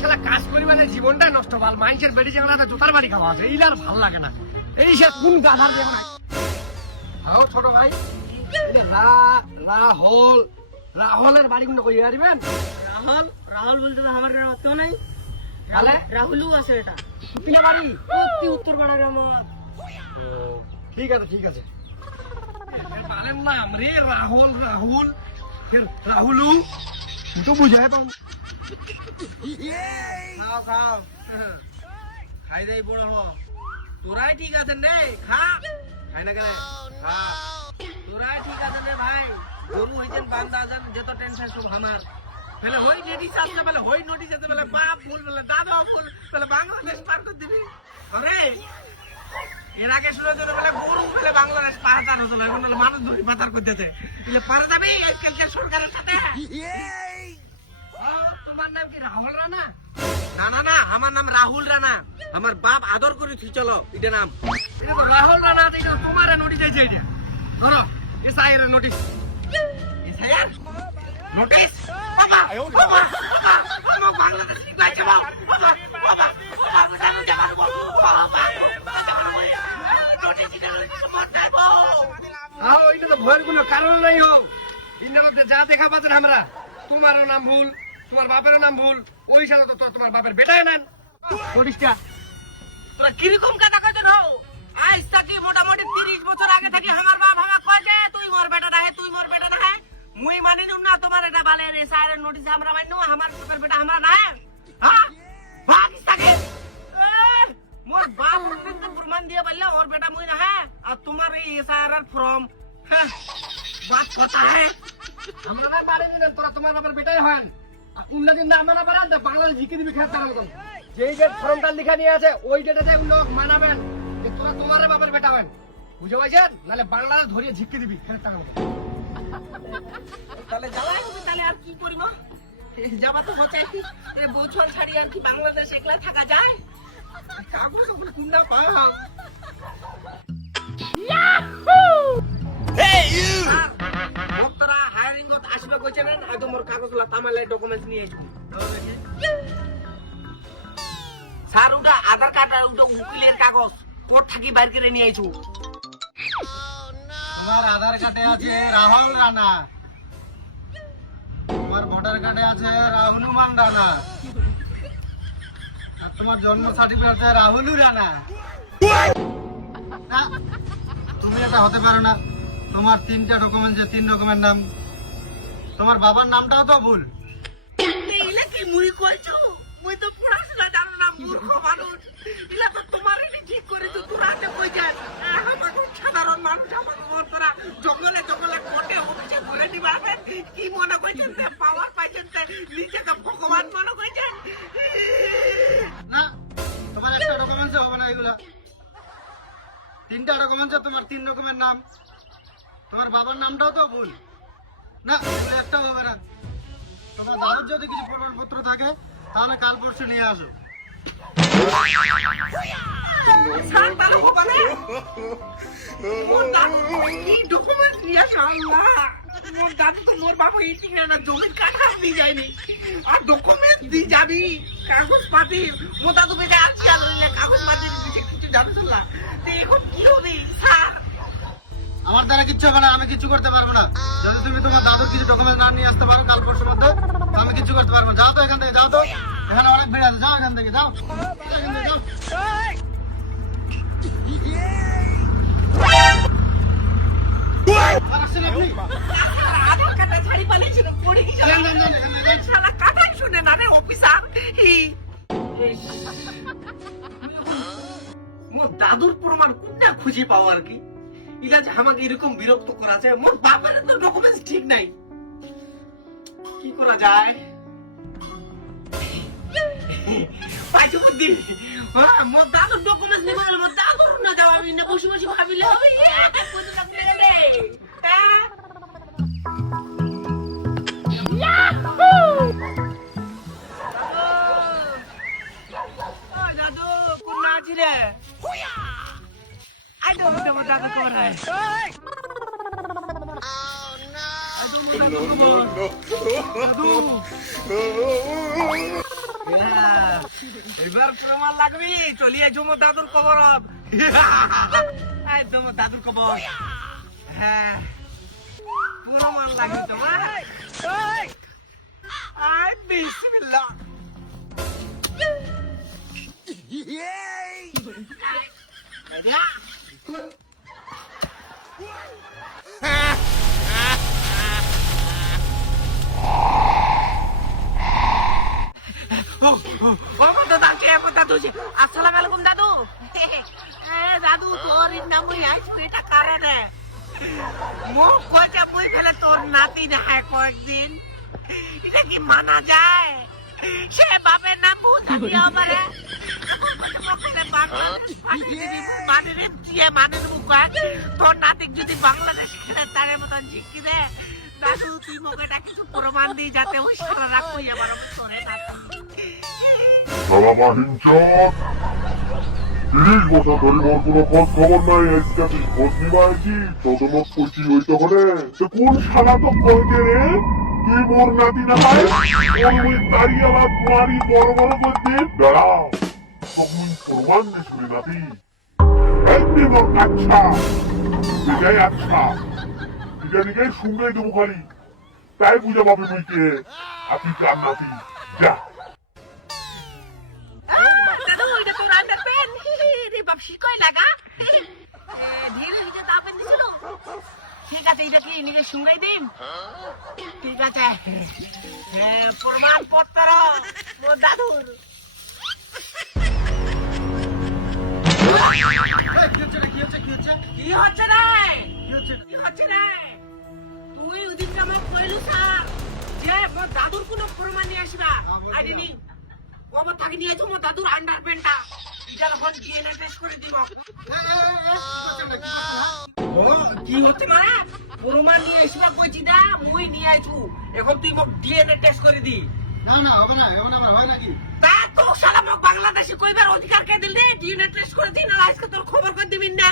খেলা কাজ করিবে না, জীবনটা নষ্ট। বাল মাইন্সের বেড়ি যেগুলো জোতার বাড়ি খাওয়া আছে, এইলার ভাল লাগে না। এই সে কোন গাধার যেমন হাও ছোট ভাই, রাহুল, রাহুলের বাড়ি কিন্তু কই আসবেন? রাহুল রাহুল বলতে তো আমার অত নাই, রাহুলও আছে। এটা সুপিনা বাড়ি, অতি উত্তর পাড়ার আমার। ঠিক আছে ঠিক আছে। বালের নাম রে রাহুল, রাহুল ফের রাহুলু, তুই তো বুঝাই পাও। খাও খাও, খাই দেই বড় হ। তোরাই ঠিক আছেন রে, খা। খাই না কেন, খা। তোরাই ঠিক আছেন রে ভাই। গরু হইছেন বান্দা আছেন, যত টেনশন সব আমার। পেলে হই নোটিশ আসছে, পেলে হই নোটিশ আসছে, পেলে বাপ ভুল, পেলে দাদা ভুল, পেলে বাংলাদেশ পার করে দিবি। আরে এর আগে শুনে তো পেলে গরু, পেলে বাংলাদেশ পাহাড় হতো না, এখন হলো মানুষ ধরি পাচার করতেছে। এলে পারা যাবে আজকালকার সরকারের সাথে। তোমার নাম কি রাহুল রানা? না না না, আমার নাম রাহুল রানা। আমার বাপ আদর করে চলো, এটা নাম। এটা তো রাহুল রানা, এটা তোমার নোটিশ আছে। এটা ধরো এসআইয়ের নোটিশ। এসআইয়ের নোটিশ বাবা, বাবা, বাবা, বাংলাদেশ কি কইছে বাবা, বাবা, বাবা, বাবা, জানো জানো বাবা, নোটিশ দিতে সমস্যা গো। আও এটা তো ভয়ের কোনো কারণ নাই। হোক ইন্টারনেটে যা দেখা পাচ্ছেন আমরা, তোমারও নাম ভুল, তোমার বাপেরও নাম ভুল, ওই সালে তো তোমার বাপের বেটাই নেন নোটিশটা। তোরা কিরকম কথা কইছেন হও? আজ থাকি মোটামুটি 30 বছর আগে থাকি আমার বাপ আমাকে কয় যে তুই মোর বেটা না হে, তুই মোর বেটা না হে। মুই মানি না তোমার এটা বালের এসআইয়ের নোটিস আমরা মানি না, আমার বাপের বেটা আমরা না হে। হ্যাঁ ভাগ থাকি মোর বাপ প্রত্যেকটা প্রমাণ দিয়ে বললে ওর বেটা মুই না হে, আর তোমার এই এসআইয়ের ফর্ম হ্যাঁ বাত কথা হে। আমরা না বাড়ি দিলেন, তোরা তোমার বাপের বেটাই হন। উন্নতির নাম মানা পারেন তো বাংলাদেশ জিকে দিবি খেতে মতন। যেই ডেট ফর্মটা লিখা নিয়ে আছে ওই ডেটে লোক মানাবেন যে তোরা তোমার বাপের বেটা হন, বুঝে পাইছেন? নাহলে বাংলাদেশ ধরিয়ে ঝিকে দিবি খেতে মতন। তাহলে জ্বালাই হবে, তাহলে আর কি করিব? যাবা তো হচ্ছে বছর ছাড়ি আর কি বাংলাদেশ একলা থাকা যায়? কাগজ ওগুলো কিনা পাও। ভক্তরা হায়ারিং গত আসবে কইছেন, হয়তো মোর কাগজগুলো তামালে ডকুমেন্টস নিয়ে আসবো। স্যার ওটা আধার কার্ড আর ওটা উকিলের কাগজ কোর্ট থাকি বাইর করে নিয়ে আইছু। তোমার আধার কার্ডে আছে রাহুল রানা, তোমার ভোটার কার্ডে আছে হনুমান রানা, আর তোমার জন্ম সার্টিফিকেটে রাহুলু রানা। না, তুমি এটা হতে পারো না। তোমার 3টা ডকুমেন্টে 3 রকমের নাম, তোমার বাবার নামটাও তো ভুল। এইলা কি মুই কইছু? মুই তো পড়াশোনা জানো না, মূর্খ মানুষ। এলা তো তোমার এনে ঠিক করে তো তোরা তে কই যায়। আমাকে সাধারণ মানুষ আমাকে তোরা জঙ্গলে জঙ্গলে কোটে অফিসে ঘুরে দিবাবেন। কি মনে কইছেন তে পাওয়ার পাইছেন তে নিজেকে ভগবান মনে কইছেন? না, তোমার একটা ডকুমেন্টে হবে না এগুলা। 3টা ডকুমেন্টে তোমার 3 রকমের নাম, তোমার বাবার নামটাও তো ভুল। না, এগুলো একটাও হবে না। তোমার দাদুর যদি কিছু প্রমাণপত্র থাকে তাহলে কাল পরশু নিয়ে আসো। স্যার তার হবে না। মোর দাদু কি ডকুমেন্ট নিয়ে আল্লাহ, মোর দাদু তো মোর বাবা ইটি না জমির কাঠা দিয়ে যায়নি, আর ডকুমেন্ট দিয়ে যাবি কাগজ পাতি। মোর দাদু বেঁচে আছে আর কাগজ পাতি দিতে কিছু জানিস না। তো এখন কি হবে স্যার? আমার দ্বারা কিচ্ছু হবে না, আমি কিছু করতে পারবো না। যদি তুমি তোমার দাদুর কিছু ডকুমেন্ট না নিয়ে আসতে পারো কাল পরশুর মধ্যে, আমি কিছু করতে পারবো না। যাও তো এখান থেকে, যাও তো, এখানে অনেক ভিড় আছে, যাও এখান থেকে, যাও এখান থেকে, যাও। আর আসছেন আপনি? আধার কার্ডটা ছাড়ি পালিয়েছিল, পড়ে গেছে। যান, যান, যান, এখানে যান। শালা কাটাই শুনে না রে অফিসার। মোর দাদুর প্রমাণ কোনটা খুঁজে পাও আর কি? ইলা যে আমাকে এরকম বিরক্ত করা আছে, মোর বাবার তো ডকুমেন্টস ঠিক নাই। কি করা যায়? পাইছো বুদ্ধি? মোর দাদুর ডকুমেন্টস নিয়ে গেল, মোর দাদুর না যাওয়া আমি না বসে বসে ভাবিলে হবে। কত টাকা মেরে রে? দাদু কোন আছি রে? আই ডোন্ট নো আমার দাদু কোন হয়। No, no, no. এবার প্রমাণ লাগবি চলিয়ে জমো দাদুর কবর জমো দাদুর কবর হ্যাঁ প্রমাণ লাগবি তোমার আয় বিসমিল্লাহ আসসালামু আলাইকুম দাদু দাদু তোর নাম এটা কারণে মুখ কয়েছে বই ফেলে তোর নাতি দেখায় কয়েকদিন এটা কি মানা যায় সে বাপের নাম ভূত পারে তোর নাতিক যদি বাংলাদেশ খেলে তার মতন শিক্ষি দে দাদু তুই মুখে কিছু প্রমাণ দিই যাতে ওই সারা রাখবো আমার ধরে না সালামা হিংচক 30 বছর ধরে মোর কোনো খোঁজ খবর নাই আজকে তুই খোঁজ নিবা আইছি তদমক কইছি হইতে পারে তো কোন শালা তো কইতে রে তুই মোর নাতি না হয় ওই তারিয়ালা মারি বড় বড় করতে দাঁড়া আমি প্রমাণ দিস রে নাতি একদিন মোর আচ্ছা এটাই আচ্ছা এটা নিকে শুনবে দেবো খালি তাই বুঝা পাবে তুইকে আপনি কার নাতি যা দাদু এটা তোর আন্ডারপ্যান রে বাপ শিকই লাগা ধীরে ধীরে দাপেন দিছিল ঠিক আছে এটা কি নিজে শুঙ্গাই দিন ঠিক আছে হ্যাঁ প্রমাণ পত্র ও দাদুর কি হচ্ছে রে তুই ওদিনকে আমাকে কইলু স্যার যে মোর দাদুর কোনো প্রমাণ নিয়ে আসবা আইনি ওমর থাকি নিয়ে তোমার দাদুর আন্ডারপ্যান্টটা এটা এখন ডিএনএ টেস্ট করে দিব কি হচ্ছে মানে প্রমাণ নিয়ে আসবা কইছি দা মুই নিয়ে আইছু এখন তুই মোক ডিএনএ টেস্ট করে দি না না হবে না আমার হয় নাকি তা তো শালা মোক বাংলাদেশে কইবার অধিকার কে দিল রে ডিএনএ টেস্ট করে দি না আজকে তোর খবর কই দিবি না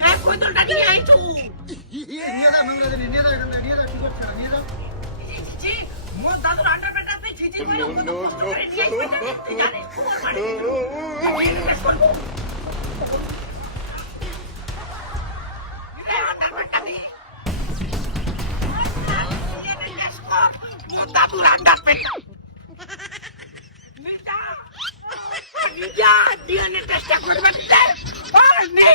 হ্যাঁ কই তোরটা নিয়ে আইছু নিয়ে যা বাংলাদেশে নিয়ে যা এখান থেকে নিয়ে যা কি করছ নিয়ে যা জি মোর দাদুর আন্ডারপ্যান্ট আপনি ছিছি কইলো দাদুর আন্ডারপ্যান্ট ডিএনএ টেস্ট করবে ও নেই